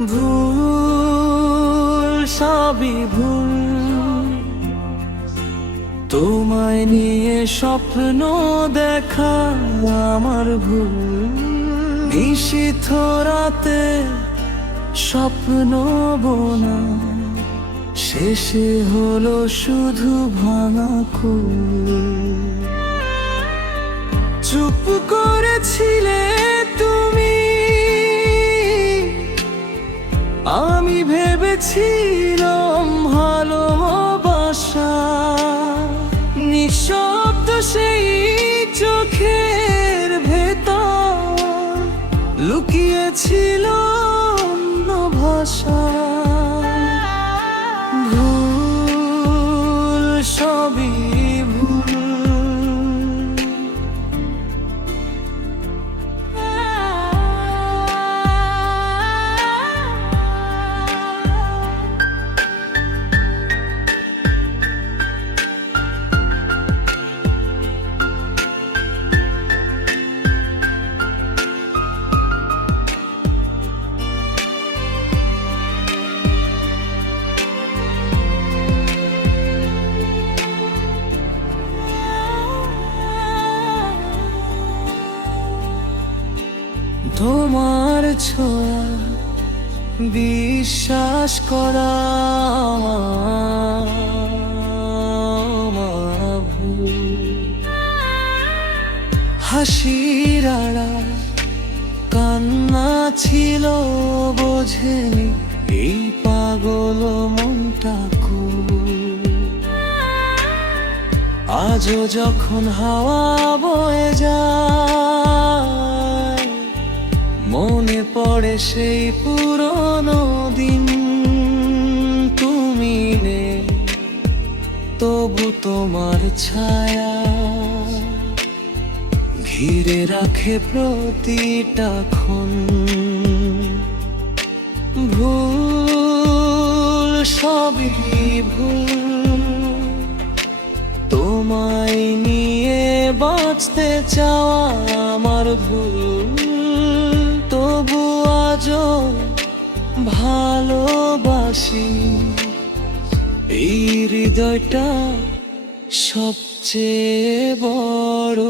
ভুল সবই ভুল, তোমায় নিয়ে স্বপ্ন দেখা আমার ভুল। নিশীথ রাতে স্বপ্ন বোনা, শেষে হলো শুধু ভাঙা কুল। চুপ করেছিলে তুমি, আমি ভেবেছিলাম ভালোবাসা। নিঃশব্দ সেই চোখের ভেতর লুকিয়েছিল অন্য ভাষা। ভুল সবই ভুল, তোমার ছোঁয়া বিশ্বাস করা আমার ভুল। হাসির আড়াল কান্না ছিল, বোঝেনি এই পাগল মনটা কুল। আজও যখন হাওয়া বয়ে যায়, মনে পড়ে সেই পুরনো দিন। তুমি নেই, তবু তোমার ছায়া ঘিরে রাখে প্রতিটা ক্ষণ। ভুল সবই ভুল, তোমায় নিয়ে বাঁচতে চাওয়া আমার ভুল। তবু আজও ভালোবাসি, এই হৃদয়টা সবচেয়ে বড়